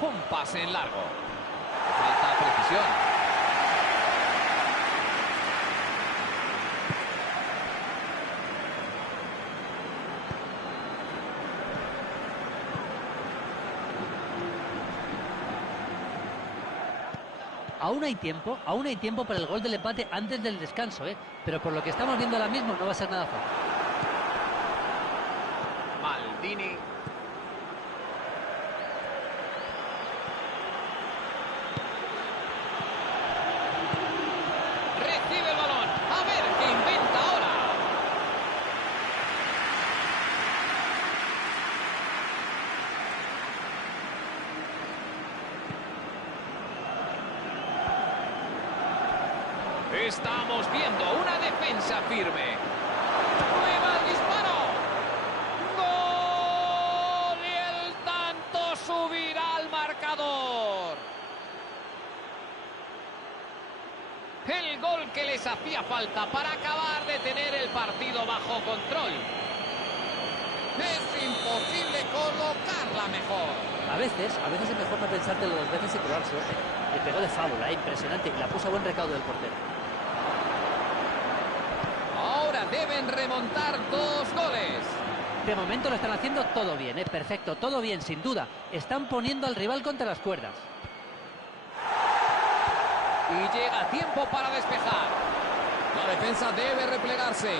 Un pase en largo. Falta precisión. Aún hay tiempo para el gol del empate antes del descanso, ¿eh? Pero por lo que estamos viendo ahora mismo no va a ser nada fácil. Maldini. Recibe el balón. A ver qué inventa ahora. Estamos viendo una defensa firme. Prueba el disparo. ¡Gol! Y el tanto subirá al marcador. El gol que les hacía falta para acabar de tener el partido bajo control. Es imposible colocarla mejor. A veces es mejor no pensártelo dos veces y probar suerte. Le pegó de fábula, impresionante, y la puso a buen recaudo del portero. Ahora deben remontar 2 goles. De momento lo están haciendo todo bien, perfecto, todo bien, sin duda. Están poniendo al rival contra las cuerdas. Y llega tiempo para despejar. La defensa debe replegarse.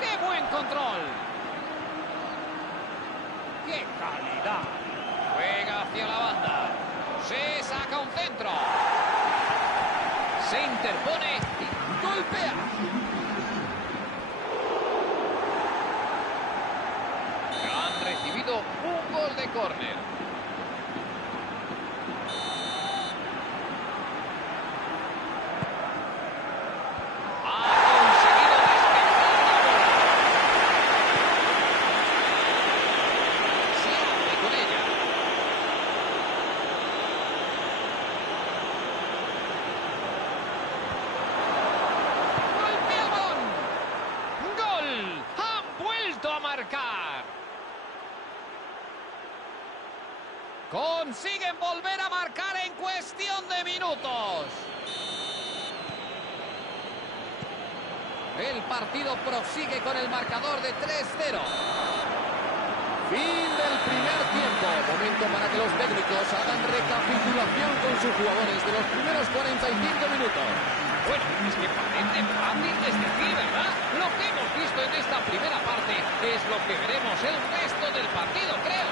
¡Qué buen control! ¡Qué calidad! Juega hacia la banda. Se saca un centro. Se interpone y golpea. Han recibido un gol de córner. Ha conseguido despejar la bola. Se hace con ella. ¡Golpea el balón! ¡Gol! ¡Han vuelto a marcar! Consiguen volver a marcar en cuestión de minutos. El partido prosigue con el marcador de 3-0. Fin del primer tiempo. Momento para que los técnicos hagan recapitulación con sus jugadores de los primeros 45 minutos. Bueno, es que parece fácil desde aquí, ¿verdad? Lo que hemos visto en esta primera parte es lo que veremos el resto del partido, creo.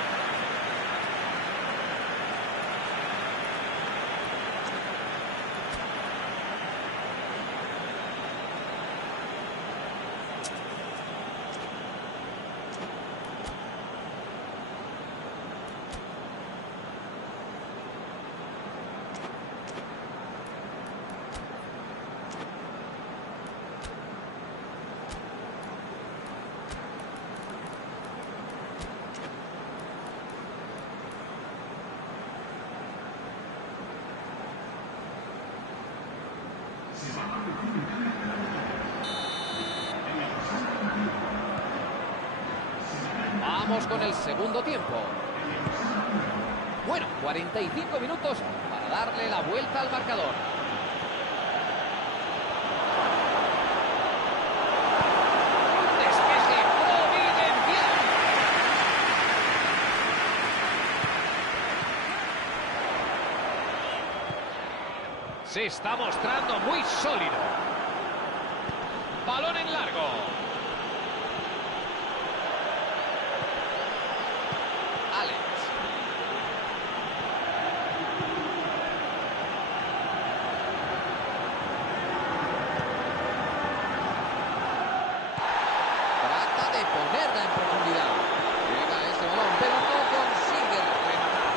Vamos con el segundo tiempo. Bueno, 45 minutos para darle la vuelta al marcador. Un despeje providencial. Se está mostrando muy sólido. Balón en largo. Ponerla en profundidad. Llega ese balón, pero no consigue rematar.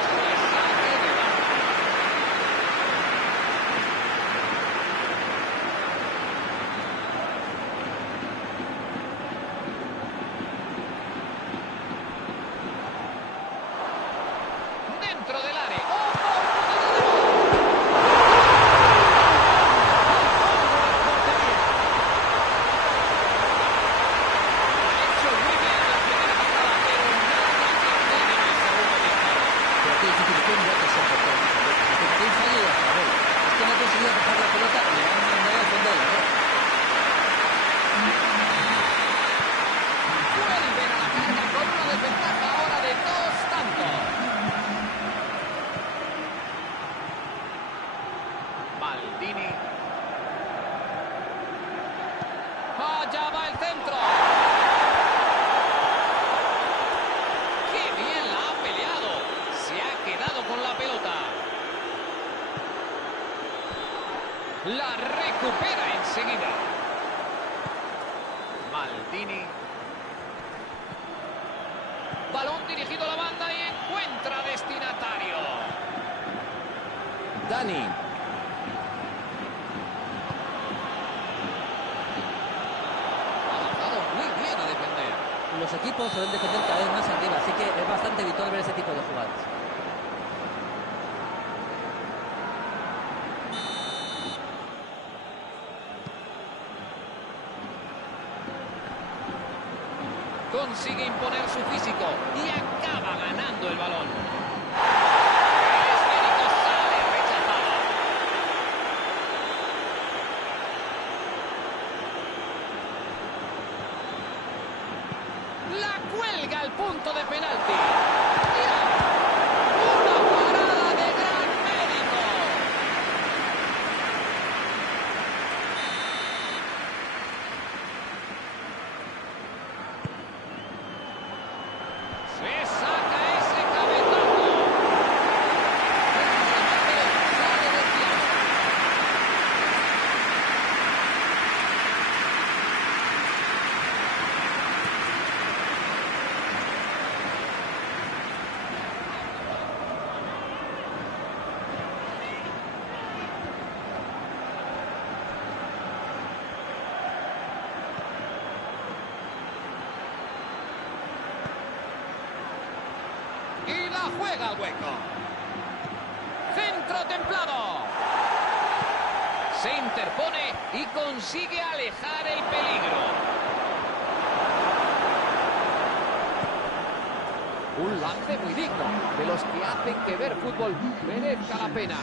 Eso es saque de banda. Dentro del área. Maldini. Allá va el centro. ¡Qué bien la ha peleado! Se ha quedado con la pelota. La recupera enseguida. Maldini. Balón dirigido a la banda y encuentra destinatario. Dani. Los equipos suelen defender cada vez más arriba, así que es bastante habitual ver ese tipo de jugadas. consigue imponer su físico y acaba ganando el balón. El esférico sale rechazado. La cuelga al punto de penalti. Una parada de gran mérito. Se saca ese cabezazo. El remate sale desviado. Y la juega al hueco. Centro templado. Se interpone y consigue alejar el peligro. Un lance muy digno, de los que hacen que ver fútbol merezca la pena.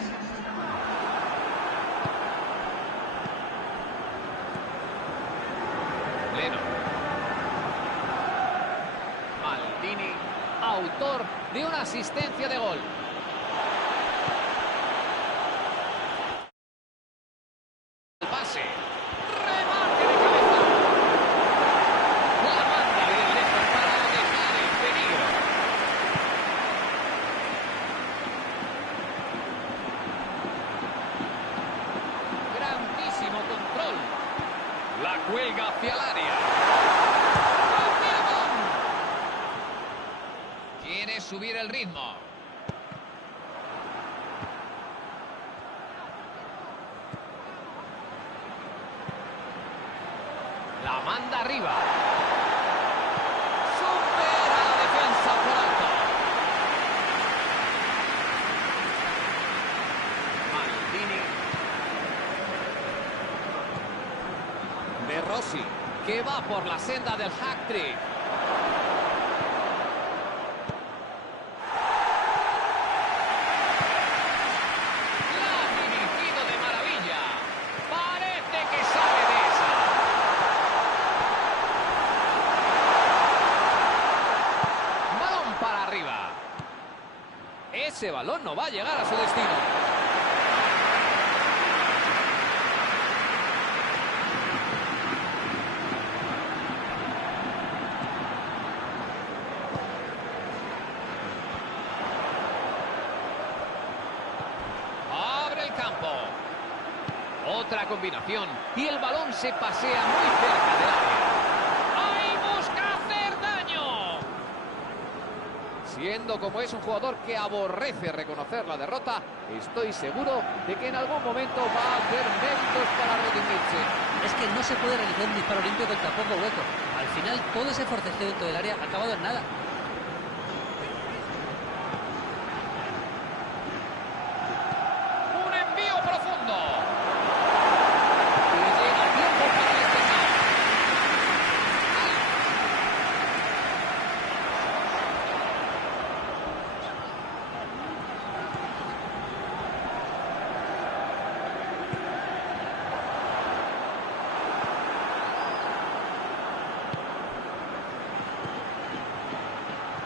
Leno. Maldini, autor de una asistencia de gol. El pase. Remate de cabeza. La manda de lejos para alejar el peligro. Grandísimo control. La cuelga hacia el área. Quiere subir el ritmo. La manda arriba. Supera la defensa por alto. Maldini. De Rossi, que va por la senda del hat-trick. Ese balón no va a llegar a su destino. Abre el campo. Otra combinación y el balón se pasea muy cerca del área. ¡Ahí busca hacer daño! Siendo como es un jugador que aborrece reconocer la derrota, estoy seguro de que en algún momento va a hacer méritos para redimirse. Es que no se puede realizar un disparo limpio con tan poco hueco. Al final, todo ese forcejeo dentro del área ha acabado en nada. Un envío profundo. Y llega a tiempo para despejar.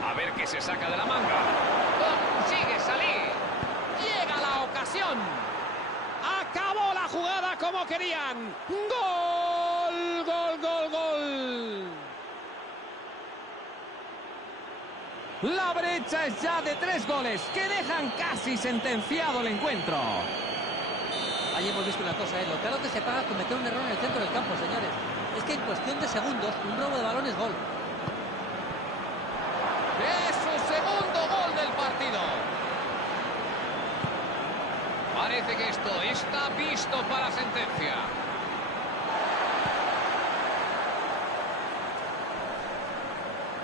A ver qué se saca de la manga. Consigue salir. Llega la ocasión. Acabó la jugada como querían. ¡Gol! ¡Gol, gol, gol! La brecha es ya de 3 goles que dejan casi sentenciado el encuentro. Ahí hemos visto una cosa, lo claro que se paga cometer un error en el centro del campo, señores. Es que en cuestión de segundos, un robo de balón es gol. Es su segundo gol del partido. Parece que esto está visto para sentencia.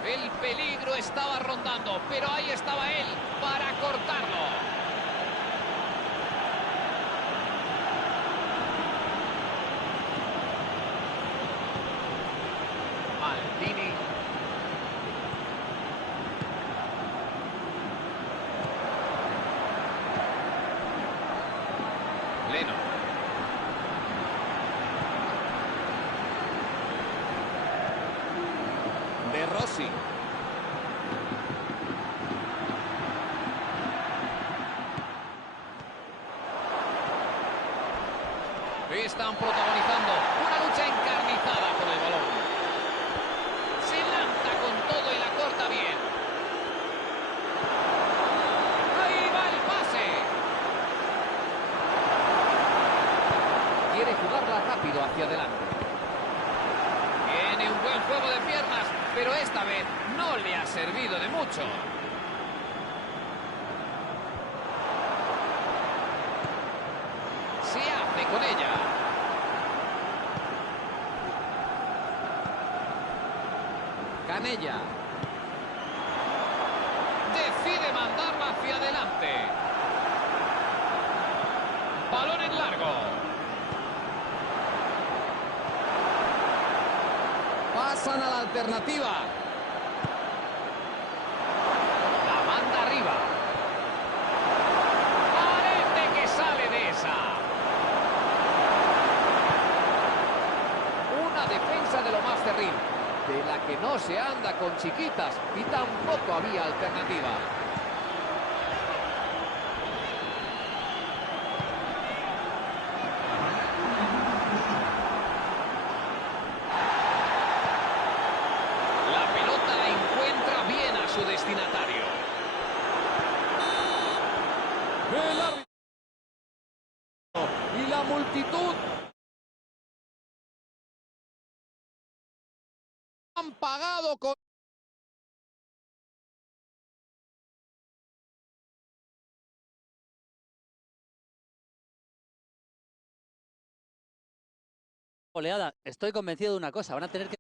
El peligro estaba rondando, pero ahí estaba él para cortarlo. Maldini. terreno. De Rossi. Están protagonizando una lucha encarnizada por el balón. Se lanza con todo y la corta bien. Ahí va el pase. Quiere jugarla rápido hacia adelante. Tiene un buen juego de piernas, pero esta vez no le ha servido de mucho. Se hace con ella. Canella. Decide mandarla hacia adelante. Balón en largo. Pasan a la alternativa. La manda arriba. Parece que sale de esa. Una defensa de lo más terrible, de la que no se anda con chiquitas y tampoco había alternativa. La pelota la encuentra bien a su destinatario. El árbitro y la multitud han pagado con... Oleada, estoy convencido de una cosa, van a tener que